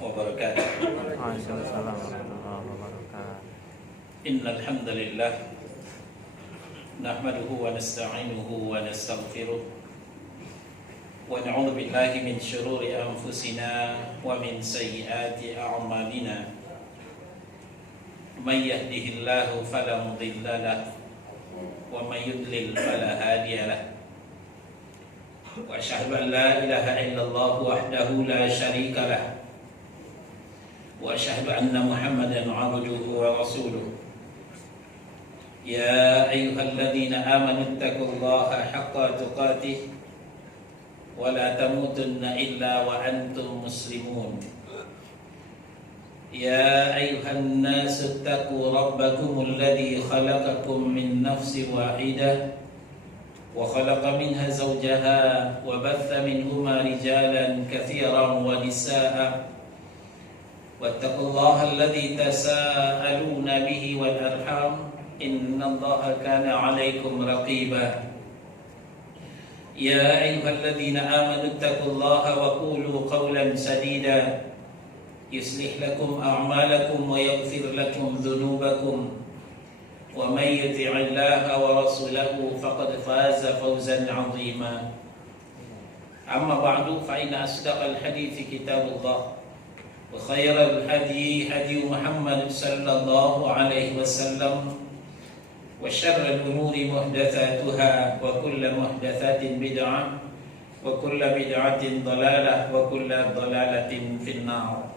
wabarakatuh. Waalaikumsalam warahmatullahi wabarakatuh. Innal hamdalillah nahmaduhu wa nasta'inuhu wa nastaghfiruh wa na'udzu billahi min shururi anfusina wa min sayyiati a'malina. May yahdihillahu fala mudilla lahu wa may yudlil fala hadiya lahu. Wa asyhadu an la ilaha illallah wahdahu la syarika lahu wa asyhadu anna Muhammadan 'abduhu wa rasuluh. Ya ayyuhalladzina amanu taqullaha haqqa tuqatih wa la tamutunna illa wa antum muslimun. Ya ayyuhan nasu taqu rabbakumul ladzi khalaqakum min nafsin wahidah wa khalaqa minha zawjaha wa batha minhuma rijalan katsiran wa nisaa'a wattaqullaha alladzi tasaaluna bihi wal arham innallaha kana 'alaikum raqiba. Ya ayyuhalladzina amanu taqullaha wa qulu qawlan sadida yuslih lakum a'malakum wa yaghfir lakum dhunubakum wa may yuti'illaha wa rasulahu faqad faza fawzan 'azima. Amma ba'du fa inna asdaqal hadithi kitabullah wa khairal hadi hadi Muhammad sallallahu alaihi wasallam wa syarrul umuri muhdatsatuha wa kullu muhdatsatin bid'ah wa kullu bid'atin dhalalah wa kullu dhalalatin finnar.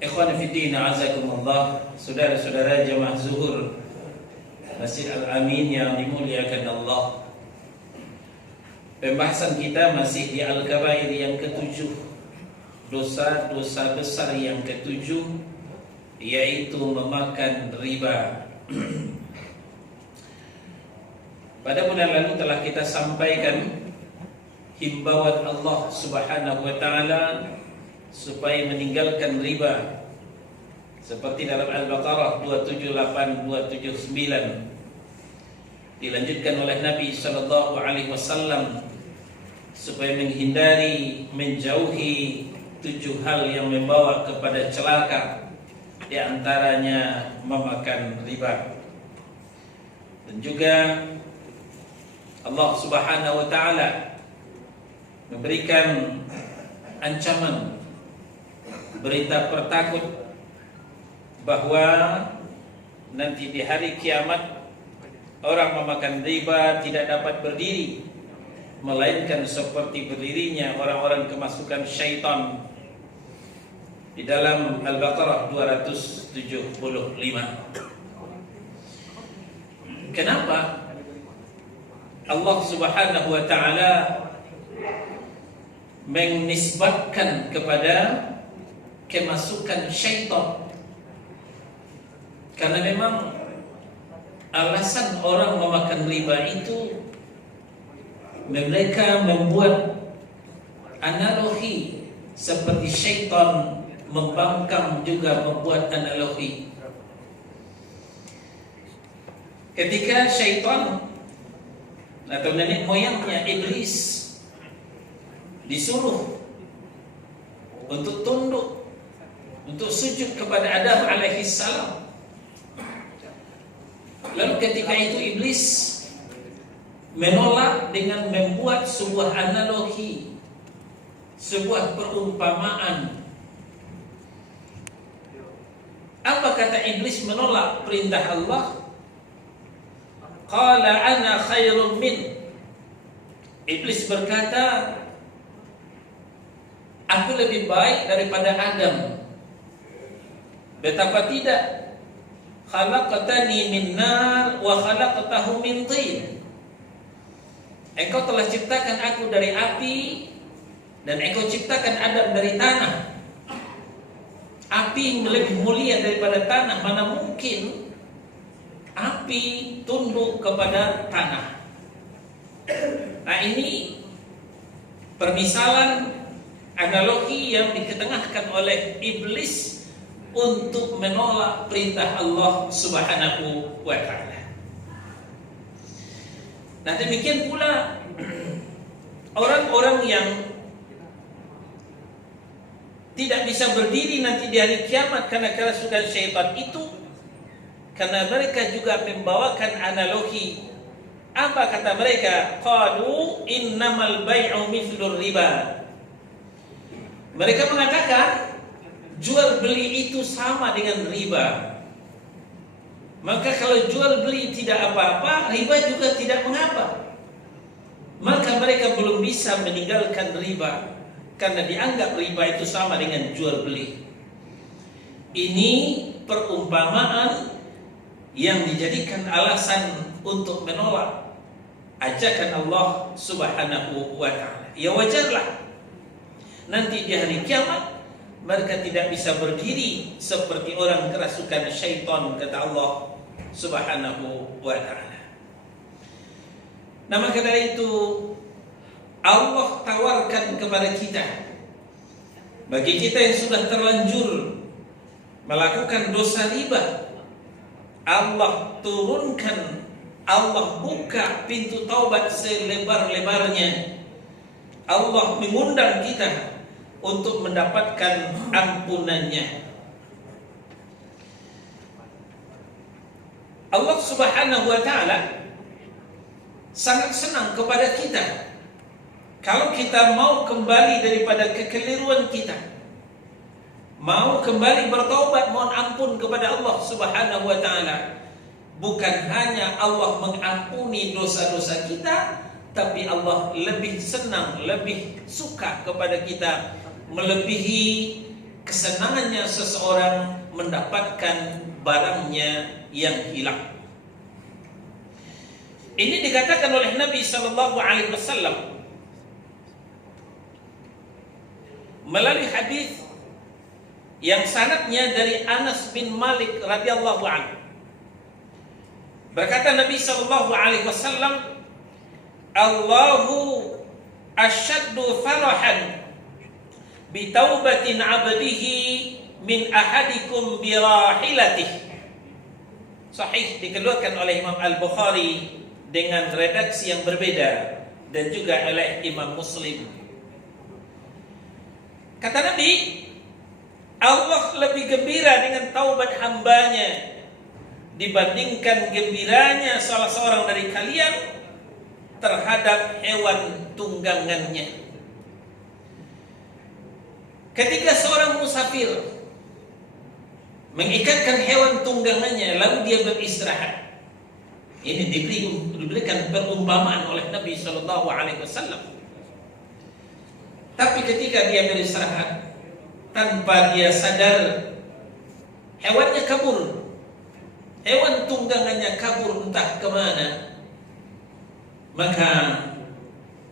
Ikhwan fiddin, azakumullah, saudara-saudara jemaah zuhur Masjid Al-Amin yang dimuliakan Allah. Pembahasan kita masih di Al-Kabair yang ketujuh, dosa-dosa besar yang ketujuh, yaitu memakan riba. Pada bulan lalu telah kita sampaikan himbauan Allah Subhanahu wa taala supaya meninggalkan riba, seperti dalam Al-Baqarah 278 279. Dilanjutkan oleh Nabi sallallahu alaihi wasallam supaya menghindari, menjauhi 7 hal yang membawa kepada celaka, di antaranya memakan riba. Dan juga Allah Subhanahu wa taala memberikan ancaman, berita pertakut bahwa nanti di hari kiamat orang memakan riba tidak dapat berdiri, melainkan seperti berdirinya orang-orang kemasukan syaitan, di dalam Al-Baqarah 275. Kenapa Allah Subhanahu wa taala menisbatkan kepada kemasukan syaitan? Karena memang alasan orang memakan riba itu, mereka membuat analogi seperti syaitan membangkang juga membuat analogi. Ketika syaitan atau nenek moyangnya iblis disuruh untuk tunduk, untuk sujud kepada Adam alaihi salam, lalu ketika itu iblis menolak dengan membuat sebuah analogi, sebuah perumpamaan. Apa kata iblis menolak perintah Allah? Qala ana khairum min. Iblis berkata, aku lebih baik daripada Adam. Betapa tidak, khalaqtani min nar wa khalaqtahu min tin. Engkau telah ciptakan aku dari api dan engkau ciptakan Adam dari tanah. Api lebih mulia daripada tanah. Mana mungkin api tunduk kepada tanah? Nah, ini permisalan analogi yang diketengahkan oleh iblis untuk menolak perintah Allah Subhanahu wa taala. Nah, demikian pula orang-orang yang tidak bisa berdiri nanti di hari kiamat karena kerasukan syaitan itu, karena mereka juga membawakan analogi. Apa kata mereka? Qalu innamal bai'u mithlur riba. Mereka mengatakan jual beli itu sama dengan riba. Maka kalau jual beli tidak apa-apa, riba juga tidak mengapa. Maka mereka belum bisa meninggalkan riba karena dianggap riba itu sama dengan jual beli. Ini perumpamaan yang dijadikan alasan untuk menolak ajakan Allah Subhanahu wa ta'ala. Ya wajarlah nanti di hari kiamat mereka tidak bisa berdiri seperti orang kerasukan syaitan, kata Allah Subhanahu wa ta'ala. Nah, maka dari itu Allah tawarkan kepada kita, bagi kita yang sudah terlanjur melakukan dosa riba, Allah turunkan, Allah buka pintu taubat selebar-lebarnya. Allah mengundang kita untuk mendapatkan ampunannya. Allah Subhanahu wa ta'ala sangat senang kepada kita kalau kita mau kembali daripada kekeliruan kita, mau kembali bertaubat, mohon ampun kepada Allah Subhanahu wa ta'ala. Bukan hanya Allah mengampuni dosa-dosa kita, tapi Allah lebih senang, lebih suka kepada kita, melebihi kesenangannya seseorang mendapatkan barangnya yang hilang. Ini dikatakan oleh Nabi sallallahu alaihi wasallam melalui hadis yang sanadnya dari Anas bin Malik radhiyallahu anhu. Berkata Nabi sallallahu alaihi wasallam, Allahu asyaddu farahan bi taubatin 'abdihi min ahadikum bi rahilatihi. Sahih, dikeluarkan oleh Imam Al-Bukhari dengan redaksi yang berbeda dan juga oleh Imam Muslim. Kata Nabi, Allah lebih gembira dengan taubat hambanya dibandingkan gembiranya salah seorang dari kalian terhadap hewan tunggangannya. Ketika seorang musafir mengikatkan hewan tunggangannya lalu dia beristirahat, ini diberikan perumpamaan oleh Nabi Shallallahu Alaihi Wasallam. Tapi ketika dia beristirahat, tanpa dia sadar, hewannya kabur, hewan tunggangannya kabur entah kemana. Maka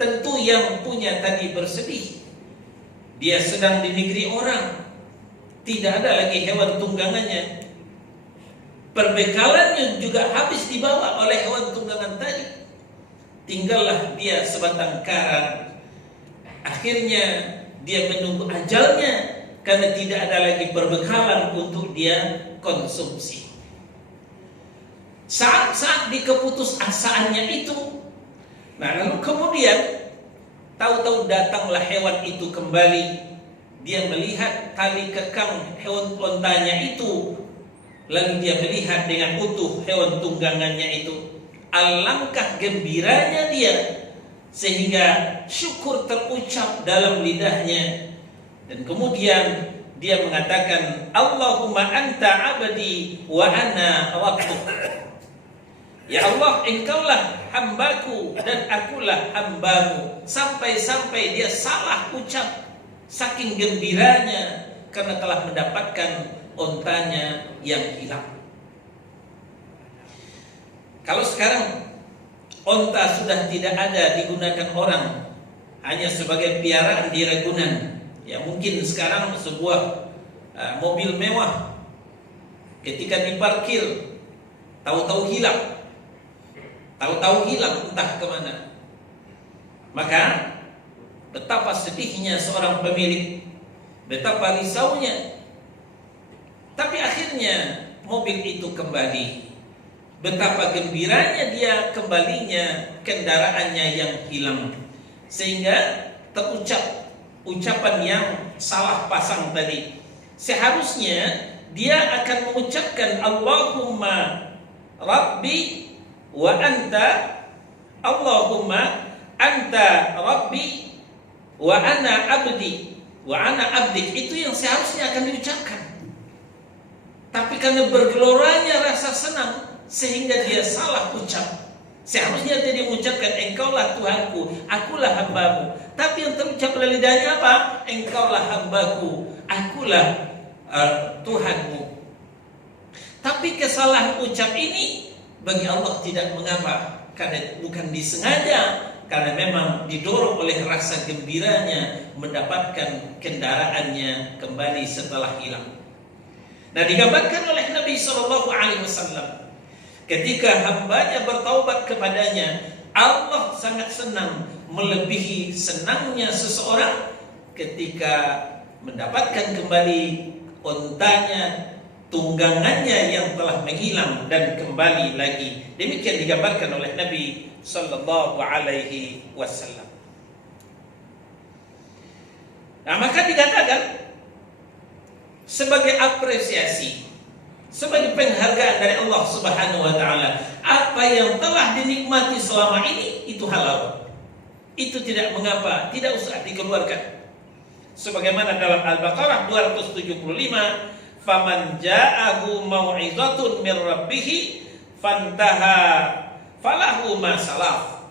tentu yang punya tadi bersedih. Dia sedang di negeri orang, tidak ada lagi hewan tunggangannya. Perbekalannya juga habis dibawa oleh hewan tunggangan tadi. Tinggallah dia sebatang kara. Akhirnya dia menunggu ajalnya karena tidak ada lagi perbekalan untuk dia konsumsi. Saat-saat di keputusasaannya itu, nah lalu kemudian tahu-tahu datanglah hewan itu kembali. Dia melihat tali kekang hewan ontanya itu, lalu dia melihat dengan utuh hewan tunggangannya itu. Alangkah gembiranya dia, sehingga syukur terucap dalam lidahnya. Dan kemudian dia mengatakan, Allahumma anta abdi wa ana rabbuk. Ya Allah, engkaulah hambaku dan akulah hambamu. Sampai-sampai dia salah ucap saking gembiranya karena telah mendapatkan ontanya yang hilang. Kalau sekarang onta sudah tidak ada digunakan orang, hanya sebagai piaraan di Ragunan. Ya mungkin sekarang sebuah mobil mewah ketika diparkir tahu-tahu hilang. Tahu-tahu hilang entah kemana. Maka betapa sedihnya seorang pemilik, betapa risaunya. Tapi akhirnya mobil itu kembali. Betapa gembiranya dia kembalinya kendaraannya yang hilang. Sehingga terucap ucapan yang salah pasang tadi. Seharusnya dia akan mengucapkan Allahumma Rabbi wa anta, Allahumma anta Rabbi wa ana abdi wa ana abdik. Itu yang seharusnya akan diucapkan. Tapi karena bergeloranya rasa senang sehingga dia salah ucap. Seharusnya dia mengucapkan engkaulah Tuhanku, akulah hambamu. Tapi yang terucap oleh lidahnya apa? Engkaulah hambaku, akulah Tuhanmu. Tapi kesalahan ucap ini bagi Allah tidak mengapa, karena bukan disengaja, karena memang didorong oleh rasa gembiranya mendapatkan kendaraannya kembali setelah hilang. Nah, digambarkan oleh Nabi SAW ketika hambanya bertaubat kepadanya, Allah sangat senang, melebihi senangnya seseorang ketika mendapatkan kembali untanya, tunggangannya yang telah menghilang dan kembali lagi. Demikian digambarkan oleh Nabi sallallahu alaihi wasallam. Nah, maka dikatakan sebagai apresiasi, sebagai penghargaan dari Allah Subhanahu wa taala, apa yang telah dinikmati selama ini itu halal. Itu tidak mengapa, tidak usah dikeluarkan. Sebagaimana dalam Al-Baqarah 275, faman ja'ahu mau'izatun min rabbih fantaha falahu ma salaf.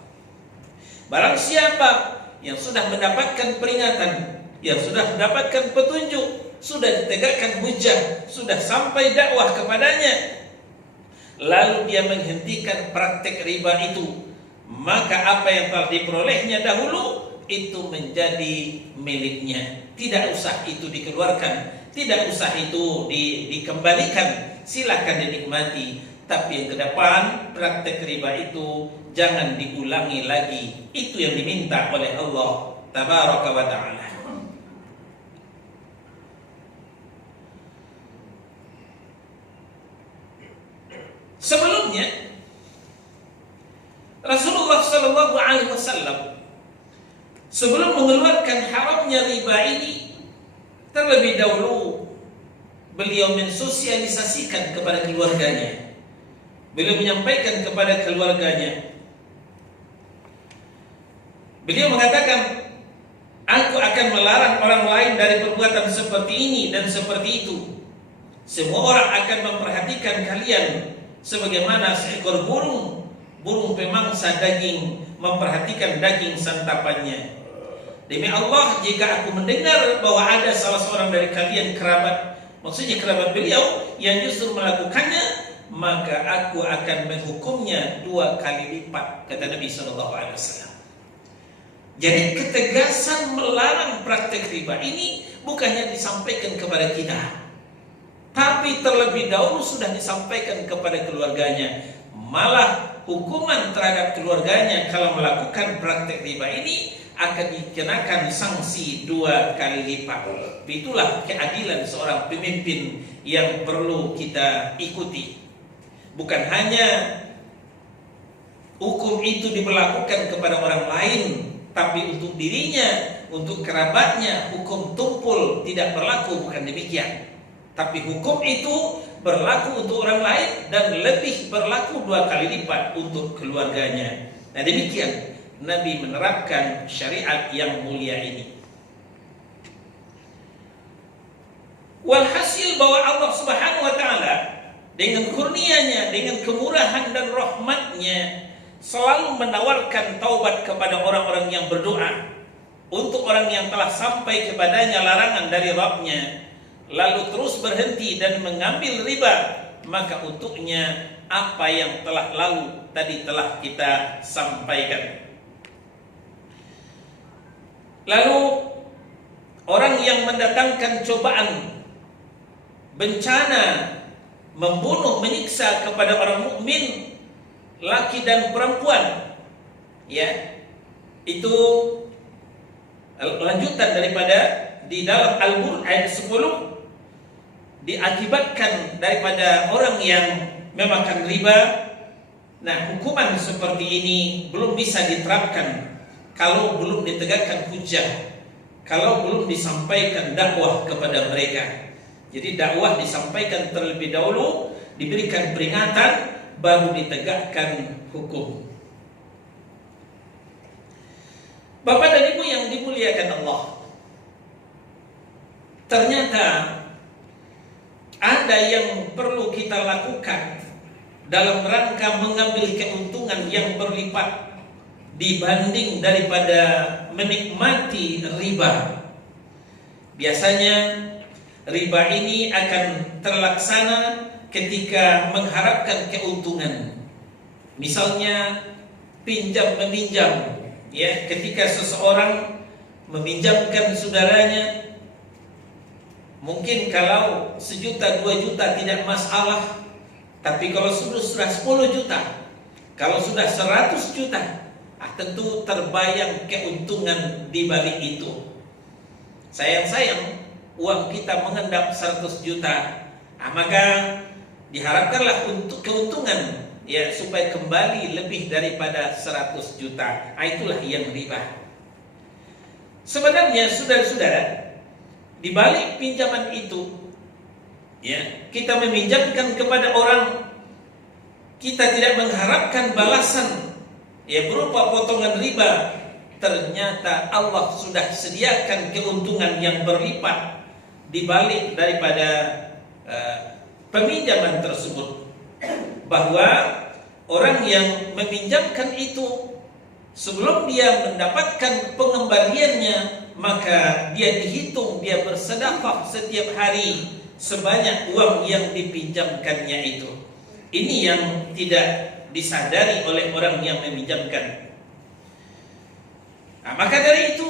Barang siapa yang sudah mendapatkan peringatan, yang sudah mendapatkan petunjuk, sudah ditegakkan hujah, sudah sampai dakwah kepadanya, lalu dia menghentikan praktek riba itu, maka apa yang telah diperolehnya dahulu itu menjadi miliknya. Tidak usah itu dikeluarkan, tidak usah itu dikembalikan, silakan dinikmati. Tapi yang ke depan praktek riba itu jangan diulangi lagi. Itu yang diminta oleh Allah Tabaraka wa Ta'ala. Sebelumnya Rasulullah Sallallahu Alaihi Wasallam sebelum mengeluarkan haramnya riba ini, terlebih dahulu beliau mensosialisasikan kepada keluarganya. Beliau menyampaikan kepada keluarganya. Beliau mengatakan, aku akan melarang orang lain dari perbuatan seperti ini dan seperti itu. Semua orang akan memperhatikan kalian sebagaimana seekor burung pemangsa daging memperhatikan daging santapannya. Demi Allah, jika aku mendengar bahwa ada salah seorang dari kalian kerabat, maksudnya kerabat beliau, yang justru melakukannya, maka aku akan menghukumnya 2 kali lipat, kata Nabi SAW. Jadi ketegasan melarang praktek riba ini bukannya disampaikan kepada kita, tapi terlebih dahulu sudah disampaikan kepada keluarganya. Malah hukuman terhadap keluarganya kalau melakukan praktek riba ini akan dikenakan sanksi 2 kali lipat. Itulah keadilan seorang pemimpin yang perlu kita ikuti. Bukan hanya hukum itu diberlakukan kepada orang lain, tapi untuk dirinya, untuk kerabatnya, hukum tumpul tidak berlaku, bukan demikian. Tapi hukum itu berlaku untuk orang lain dan lebih berlaku 2 kali lipat untuk keluarganya. Nah, demikian Nabi menerapkan syariat yang mulia ini. Walhasil bahwa Allah Subhanahu wa Ta'ala dengan kurnianya, dengan kemurahan dan rahmatnya, selalu menawarkan taubat kepada orang-orang yang berdoa. Untuk orang yang telah sampai kepadanya larangan dari Rabbnya, lalu terus berhenti dan mengambil riba, maka untuknya apa yang telah lalu tadi telah kita sampaikan. Lalu orang yang mendatangkan cobaan, bencana, membunuh, menyiksa kepada orang mukmin, laki dan perempuan, ya, itu lanjutan daripada di dalam Al-Bur ayat 10, diakibatkan daripada orang yang memakan riba. Nah, hukuman seperti ini belum bisa diterapkan kalau belum ditegakkan hujah, kalau belum disampaikan dakwah kepada mereka. Jadi dakwah disampaikan terlebih dahulu, diberikan peringatan, baru ditegakkan hukum. Bapak dan Ibu yang dimuliakan Allah, ternyata ada yang perlu kita lakukan dalam rangka mengambil keuntungan yang berlipat dibanding daripada menikmati riba. Biasanya riba ini akan terlaksana ketika mengharapkan keuntungan. Misalnya pinjam meminjam, ya, ketika seseorang meminjamkan saudaranya, mungkin kalau 1 juta 2 juta tidak masalah, tapi kalau sudah 10 juta, kalau sudah 100 juta, tentu terbayang keuntungan di balik itu. Sayang-sayang uang kita mengendap 100 juta, maka diharapkanlah untuk keuntungan, ya, supaya kembali lebih daripada 100 juta. Itulah yang riba. Sebenarnya saudara-saudara, di balik pinjaman itu, ya, kita meminjamkan kepada orang, kita tidak mengharapkan balasan, ya, berupa potongan riba. Ternyata Allah sudah sediakan keuntungan yang berlipat di balik daripada peminjaman tersebut. Bahwa orang yang meminjamkan itu, sebelum dia mendapatkan pengembaliannya, maka dia dihitung, dia bersedekah setiap hari sebanyak uang yang dipinjamkannya itu. Ini yang tidak disadari oleh orang yang meminjamkan. Maka dari itu,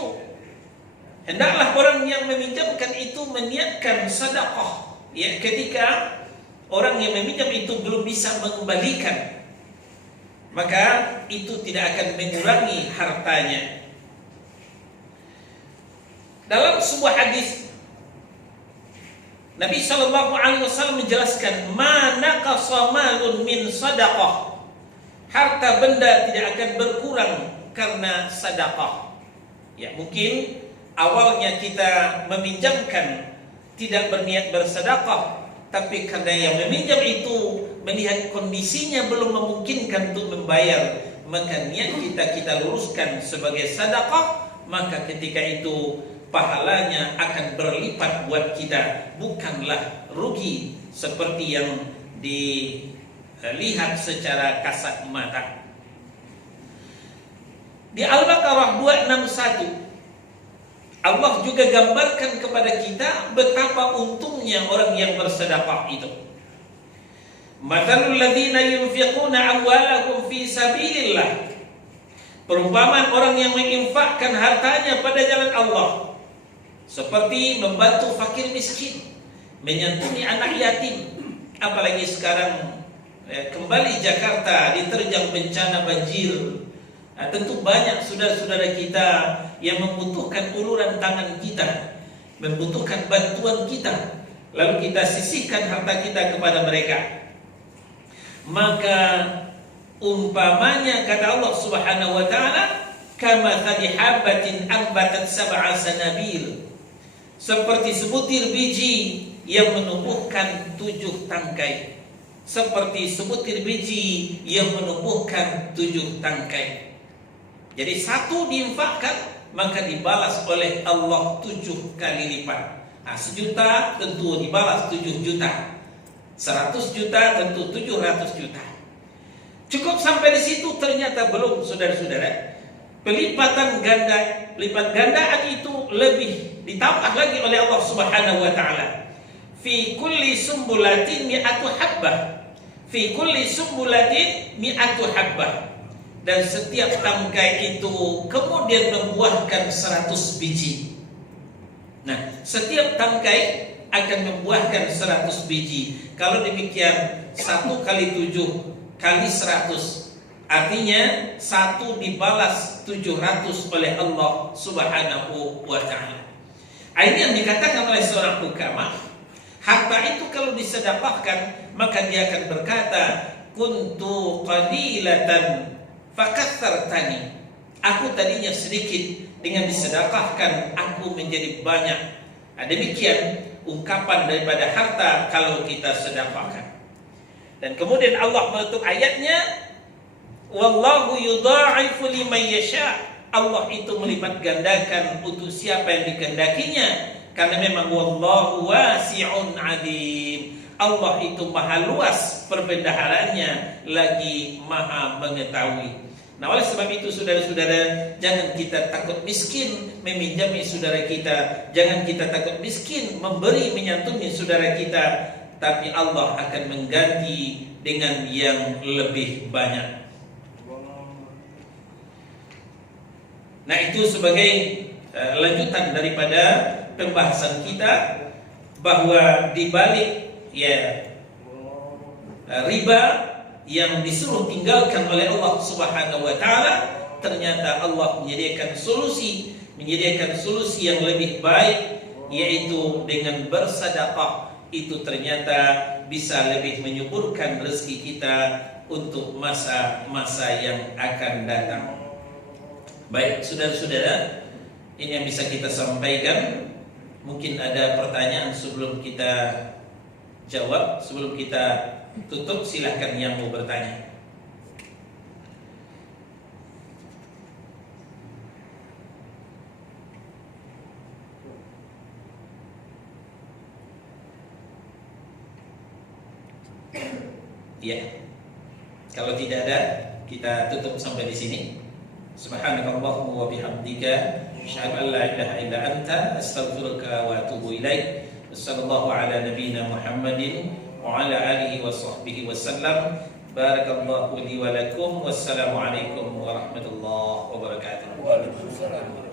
hendaklah orang yang meminjamkan itu meniatkan sedekah, ya, ketika orang yang meminjam itu belum bisa mengembalikan, maka itu tidak akan mengurangi hartanya. Dalam sebuah hadis, Nabi SAW menjelaskan, "Ma naqasa malun min sadaqah." Harta benda tidak akan berkurang karena sedekah. Ya, mungkin awalnya kita meminjamkan tidak berniat bersedekah, tapi karena yang meminjam itu melihat kondisinya belum memungkinkan untuk membayar, maka niat kita luruskan sebagai sedekah, maka ketika itu pahalanya akan berlipat buat kita, bukanlah rugi seperti yang dilihat secara kasat mata. Di Al-Baqarah 261, Allah juga gambarkan kepada kita betapa untungnya orang yang bersedekah itu. Mathalul ladzina yunfiquna amwalahum fi sabilillah. Perumpamaan orang yang menginfakkan hartanya pada jalan Allah, seperti membantu fakir miskin, menyantuni anak yatim. Apalagi sekarang kembali Jakarta diterjang bencana banjir. Tentu banyak saudara-saudara kita yang membutuhkan uluran tangan kita, membutuhkan bantuan kita, lalu kita sisihkan harta kita kepada mereka. Maka umpamanya, kata Allah Subhanahu wa taala, kamathali habatin ambatat sab'a sanabil, seperti sebutir biji yang menumbuhkan 7 tangkai. Seperti sebutir biji yang menumbuhkan 7 tangkai. Jadi 1 diinfakkan, maka dibalas oleh Allah 7 kali lipat. 1 juta tentu dibalas 7 juta. 100 juta tentu 700 juta. Cukup sampai di situ? Ternyata belum, saudara-saudara. Pelipatan gandaan itu lebih ditambah lagi oleh Allah Subhanahu wa taala. Fi kulli sumbulatin mi'atu habbah. Fi kulli sumbulatin mi'atu habbah. Dan setiap tangkai itu kemudian membuahkan 100 biji. Nah, setiap tangkai akan membuahkan 100 biji. Kalau demikian, 1 kali 7 kali 100, artinya 1 dibalas 700 oleh Allah Subhanahu wa ta'ala. Ini yang dikatakan oleh seorang hukama. Harta itu kalau disedekahkan, maka dia akan berkata, kuntu qalilatan fakatsartani. Aku tadinya sedikit, dengan disedekahkan aku menjadi banyak. Demikian ungkapan daripada harta kalau kita sedekahkan. Dan kemudian Allah menutup ayatnya, wallahu yudha'ifu liman yasha. Allah itu melipat gandakan untuk siapa yang dikehendakinya, karena memang wallahu wasi'un alim. Allah itu maha luas perbendaharaannya, lagi maha mengetahui. Nah, oleh sebab itu saudara-saudara, jangan kita takut miskin meminjami saudara kita, jangan kita takut miskin memberi menyantuni saudara kita, tapi Allah akan mengganti dengan yang lebih banyak. Nah, itu sebagai lanjutan daripada pembahasan kita, bahwa di balik riba yang disuruh tinggalkan oleh Allah Subhanahu wa taala, ternyata Allah menyediakan solusi yang lebih baik, yaitu dengan bersedekah. Itu ternyata bisa lebih menyuburkan rezeki kita untuk masa-masa yang akan datang. Baik, saudara-saudara, ini yang bisa kita sampaikan. Mungkin ada pertanyaan sebelum kita jawab, sebelum kita tutup, silahkan yang mau bertanya. Ya, kalau tidak ada, kita tutup sampai di sini. Subhanakallahumma wa bihamdika, asyhadu an la ilaha illa anta, astaghfiruka wa atubu ilaik. Wassallallahu ala nabiyyina Muhammadin wa ala alihi wa sahbihi wasallam. Barakallahu li wa lakum. Wassalamu alaikum warahmatullahi wabarakatuh. Waalaikumsalam.